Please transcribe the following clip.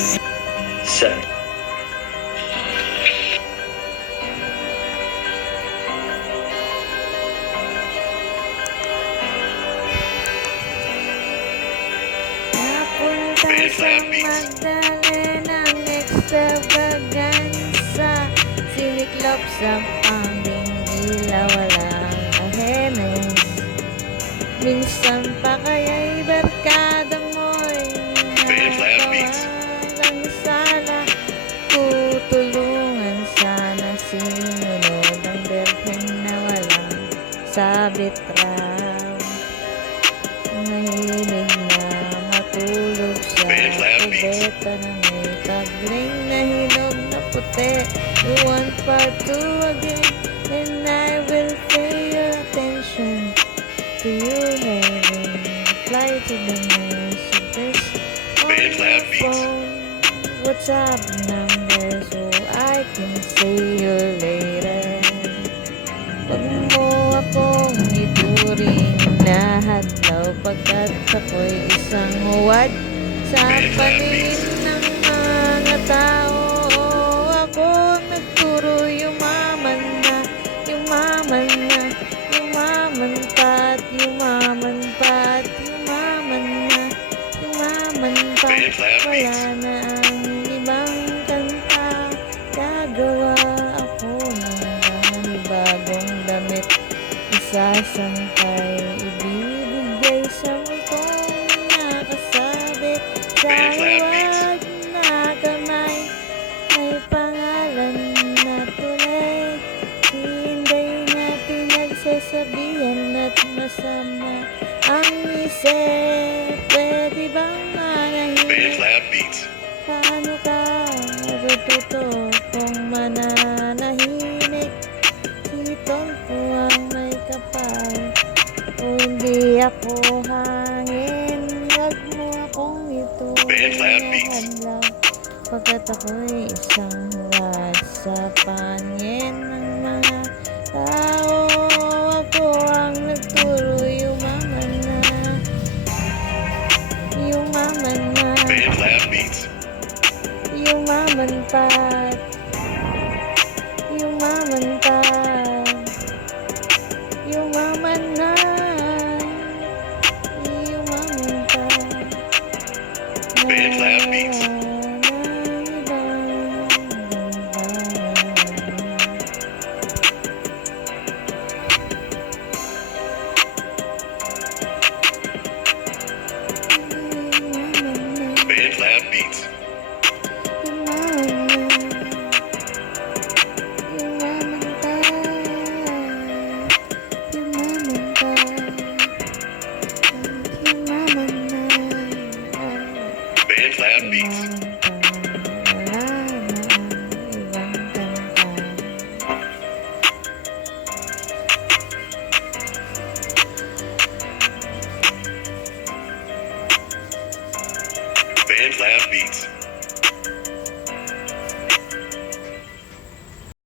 Set. Napunta sa Magdalenang extravaganza, siniklop sa panging ilaw, walang ahenes. Minsan pa kaya'y barkada mo'y natawagan sana, tutulungan sana, sinunod ang birhen na walang sabit raw. Mahilig na matulog sa kubeta na may tabling na hinog na puti. You want part 2 again, and I will pay your attention to you having replied to the messages on your phone. WhatsApp number so I can see you later. Wag mo akong ituring na hadlaw, pagkat ako'y isang huwad sa paningin ng mga tao. Ako nagturo, yumaman na, yumaman na, yumaman pa't yumaman pa't yumaman na, yumaman pa. Wala na ang ibang kanta, gagawa ako ng bagong damit, isasampay, ibibigay sa multong nakasabit sa hiwag na kamay. May pangalan na tulay, hindi na pinagsasabihan at masama ang isip. Pwede bang manahimik? Paano ka matututo kung mananahimik? Sitong po ang may kapal, o hindi ako hangin. Wag mo akong ituring lang, pagkat ako'y isang huwad sa paningin ng mga tao. Ako ang nagturo, yumaman na, yumaman na, yumaman pa't yumaman pa, yumaman na, yumaman pa. Band Lab Beats.